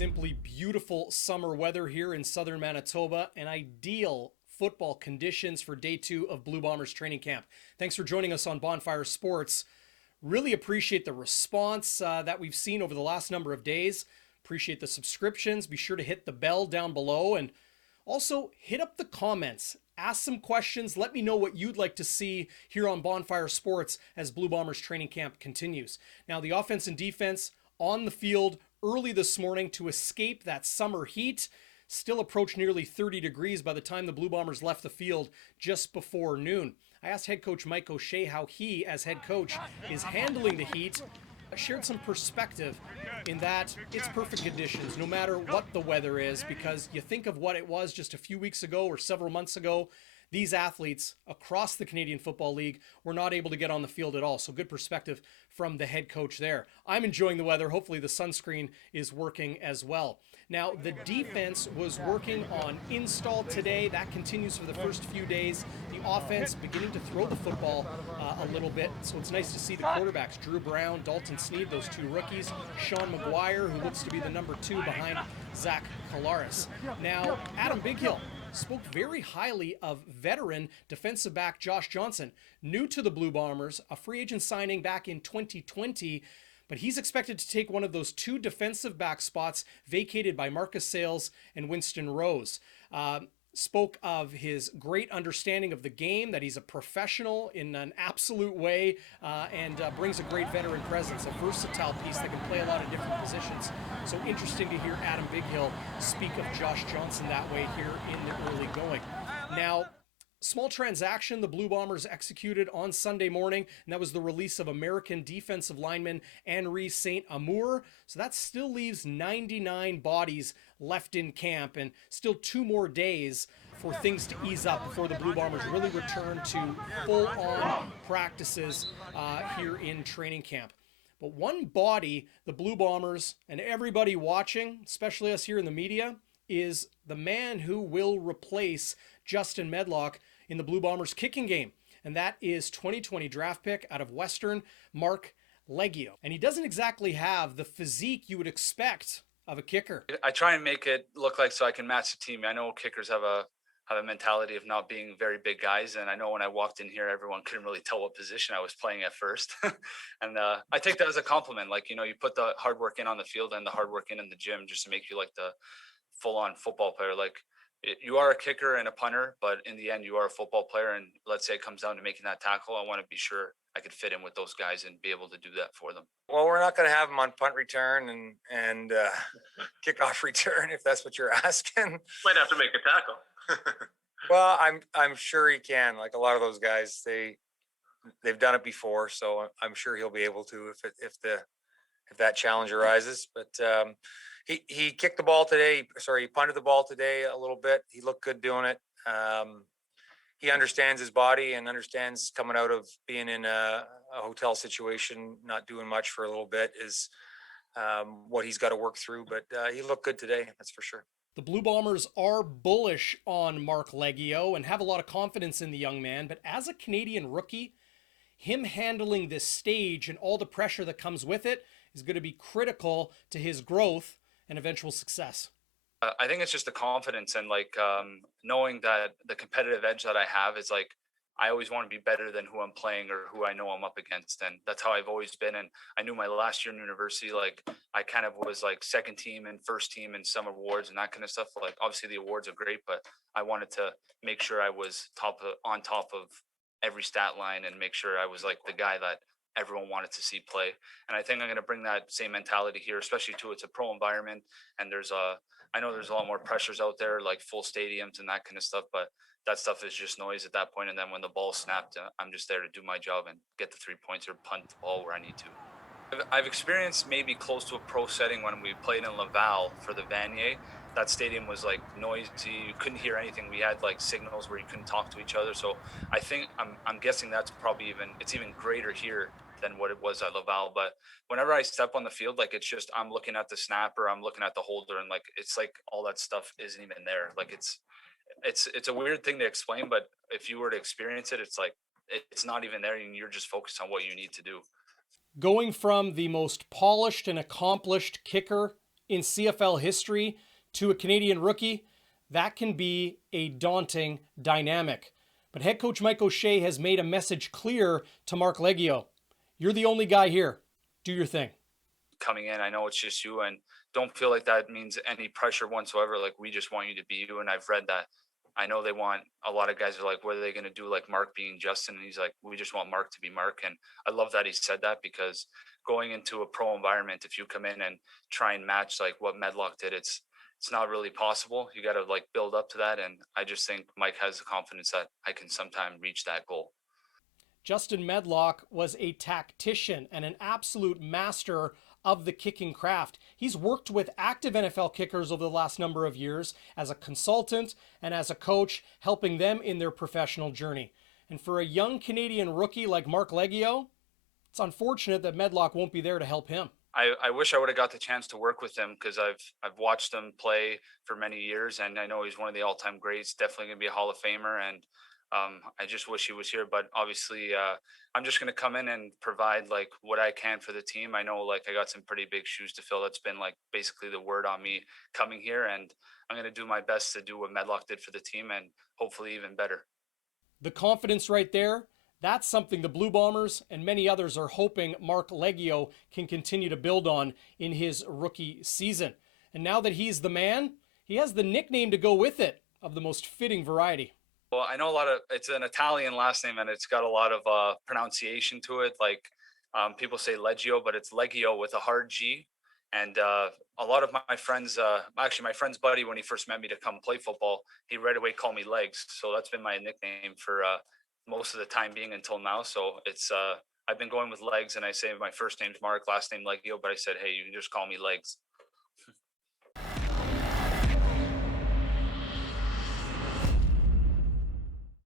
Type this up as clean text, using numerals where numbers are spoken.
Simply beautiful summer weather here in southern Manitoba and ideal football conditions for day 2 of Blue Bombers training camp. Thanks for joining us on Bonfire Sports. Really appreciate the response that we've seen over the last number of days. Appreciate the subscriptions. Be sure to hit the bell down below and also hit up the comments. Ask some questions. Let me know what you'd like to see here on Bonfire Sports as Blue Bombers training camp continues. Now, the offense and defense on the field early this morning to escape that summer heat. Still approached nearly 30 degrees by the time the Blue Bombers left the field just before noon. I asked head coach Mike O'Shea how he, as head coach, is handling the heat. I shared some perspective in that it's perfect conditions no matter what the weather is, because you think of what it was just a few weeks ago or several months ago. These athletes across the Canadian Football League were not able to get on the field at all. So good perspective from the head coach there. I'm enjoying the weather. Hopefully the sunscreen is working as well. Now, the defense was working on install today. That continues for the first few days. The offense beginning to throw the football a little bit. So it's nice to see the quarterbacks, Drew Brown, Dalton Sneed, those two rookies, Sean McGuire, who looks to be the number 2 behind Zach Collaros. Now, Adam Bighill spoke very highly of veteran defensive back Josh Johnson, new to the Blue Bombers, a free agent signing back in 2020, but he's expected to take one of those 2 defensive back spots vacated by Marcus Sayles and Winston Rose. Spoke of his great understanding of the game, that he's a professional in an absolute way, and brings a great veteran presence, a versatile piece that can play a lot of different positions. So interesting to hear Adam Bighill speak of Josh Johnson that way here in the early going. Now, small transaction the Blue Bombers executed on Sunday morning, and that was the release of American defensive lineman Henri St. Amour. So that still leaves 99 bodies left in camp and still 2 more days for things to ease up before the Blue Bombers really return to full-on practices here in training camp. But one body the Blue Bombers and everybody watching, especially us here in the media, is the man who will replace Justin Medlock in the Blue Bombers kicking game. And that is 2020 draft pick out of Western, Mark Leggio. And he doesn't exactly have the physique you would expect of a kicker. I try and make it look like so I can match the team. I know kickers have a mentality of not being very big guys. And I know when I walked in here, everyone couldn't really tell what position I was playing at first. And I take that as a compliment. Like, you know, you put the hard work in on the field and the hard work in the gym just to make you like the full-on football player. Like, you are a kicker and a punter, but in the end, you are a football player. And let's say it comes down to making that tackle, I want to be sure I could fit in with those guys and be able to do that for them. Well, we're not going to have him on punt return and kickoff return, if that's what you're asking. Might have to make a tackle. Well, I'm sure he can. Like a lot of those guys, they've done it before, so I'm sure he'll be able to if that challenge arises. But he kicked the ball today. He punted the ball today a little bit. He looked good doing it. He understands his body and understands coming out of being in a hotel situation, not doing much for a little bit, is what he's got to work through. But he looked good today, that's for sure. The Blue Bombers are bullish on Mark Leggio and have a lot of confidence in the young man. But as a Canadian rookie, him handling this stage and all the pressure that comes with it is going to be critical to his growth and eventual success. I think it's just the confidence and like knowing that the competitive edge that I have is like, I always want to be better than who I'm playing or who I know I'm up against. And that's how I've always been. And I knew my last year in university, like I kind of was like second team and first team in some awards and that kind of stuff. Like obviously the awards are great, but I wanted to make sure I was on top of every stat line and make sure I was like the guy that everyone wanted to see play. And I think I'm going to bring that same mentality here, especially too, it's a pro environment. And I know there's a lot more pressures out there, like full stadiums and that kind of stuff, but that stuff is just noise at that point. And then when the ball snapped, I'm just there to do my job and get the 3 points or punt the ball where I need to. I've experienced maybe close to a pro setting when we played in Laval for the Vanier. That stadium was like noisy. You couldn't hear anything. We had like signals where you couldn't talk to each other. So I think I'm guessing that's probably even greater here than what it was at Laval. But whenever I step on the field, like it's just, I'm looking at the snapper, I'm looking at the holder, and like, it's like all that stuff isn't even there. Like it's a weird thing to explain, but if you were to experience it, it's like, it's not even there and you're just focused on what you need to do. Going from the most polished and accomplished kicker in CFL history to a Canadian rookie, that can be a daunting dynamic. But head coach Mike O'Shea has made a message clear to Mark Leggio. You're the only guy here. Do your thing. Coming in, I know it's just you, and don't feel like that means any pressure whatsoever. Like, we just want you to be you. And I've read that. I know they want, a lot of guys are like, what are they going to do? Like Mark being Justin. And he's like, we just want Mark to be Mark. And I love that he said that, because going into a pro environment, if you come in and try and match like what Medlock did, it's not really possible. You got to like build up to that. And I just think Mike has the confidence that I can sometime reach that goal. Justin Medlock was a tactician and an absolute master of the kicking craft. He's worked with active NFL kickers over the last number of years as a consultant and as a coach, helping them in their professional journey. And for a young Canadian rookie like Mark Leggio, it's unfortunate that Medlock won't be there to help him. I wish I would have got the chance to work with him, because I've watched him play for many years, and I know he's one of the all-time greats. Definitely going to be a Hall of Famer, and I just wish he was here. But obviously, I'm just going to come in and provide like what I can for the team. I know like I got some pretty big shoes to fill. That's been like basically the word on me coming here, and I'm going to do my best to do what Medlock did for the team, and hopefully even better. The confidence right there, that's something the Blue Bombers and many others are hoping Mark Leggio can continue to build on in his rookie season. And now that he's the man, he has the nickname to go with it of the most fitting variety. Well, I know it's an Italian last name, and it's got a lot of pronunciation to it. Like people say Leggio, but it's Leggio with a hard G. And a lot of my friends, actually my friend's buddy, when he first met me to come play football, he right away called me Legs. So that's been my nickname for most of the time being until now. So it's I've been going with Legs, and I say my first name's Mark, last name Leggio, but I said, hey, you can just call me Legs.